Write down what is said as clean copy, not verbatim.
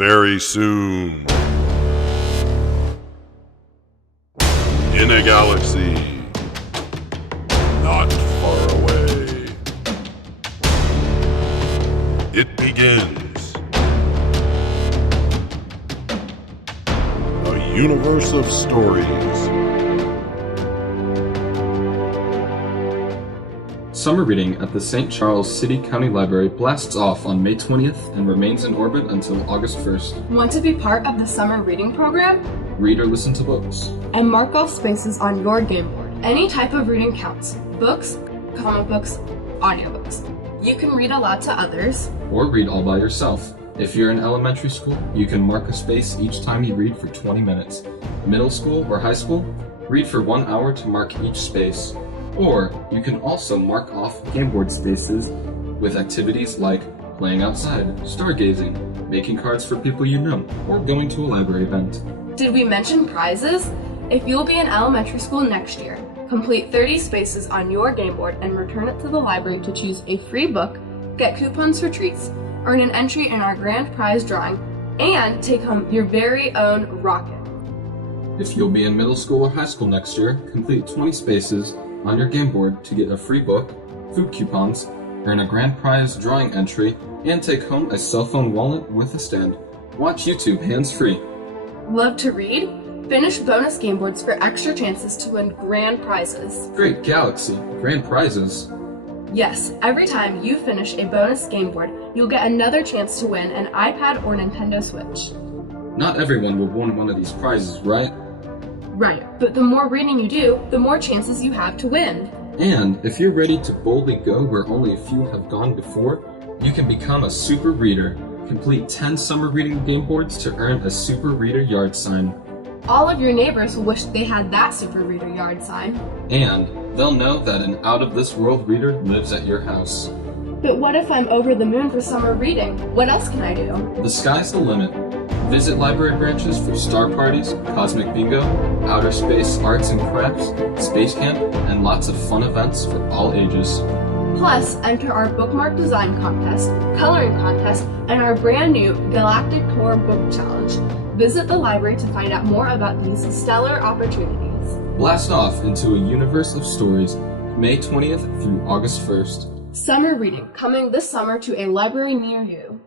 very soon. In a galaxy not far away, it begins. A universe of stories. Summer reading at the St. Charles City County Library blasts off on May 20th and remains in orbit until August 1st. Want to be part of the summer reading program? Read or listen to books. And mark off spaces on your game board. Any type of reading counts. Books, comic books, audiobooks. You can read aloud to others. Or read all by yourself. If you're in elementary school, you can mark a space each time you read for 20 minutes. Middle school or high school, read for 1 hour to mark each space. Or you can also mark off game board spaces with activities like playing outside, stargazing, making cards for people you know, or going to a library event. Did we mention prizes? If you'll be in elementary school next year, complete 30 spaces on your game board and return it to the library to choose a free book, get coupons for treats, earn an entry in our grand prize drawing, and take home your very own rocket. If you'll be in middle school or high school next year, complete 20 spaces on your game board to get a free book, food coupons, earn a grand prize drawing entry, and take home a cell phone wallet with a stand. Watch YouTube hands-free. Love to read? Finish bonus game boards for extra chances to win grand prizes. Great galaxy, grand prizes. Yes, every time you finish a bonus game board, you'll get another chance to win an iPad or Nintendo Switch. Not everyone will win one of these prizes, right? Right, but the more reading you do, the more chances you have to win. And if you're ready to boldly go where only a few have gone before, you can become a super reader. Complete 10 summer reading game boards to earn a super reader yard sign. All of your neighbors will wish they had that super reader yard sign. And they'll know that an out-of-this-world reader lives at your house. But what if I'm over the moon for summer reading? What else can I do? The sky's the limit. Visit library branches for star parties, cosmic bingo, outer space arts and crafts, space camp, and lots of fun events for all ages. Plus, enter our bookmark design contest, coloring contest, and our brand new Galactic Tour Book Challenge. Visit the library to find out more about these stellar opportunities. Blast off into a universe of stories, May 20th through August 1st. Summer reading, coming this summer to a library near you.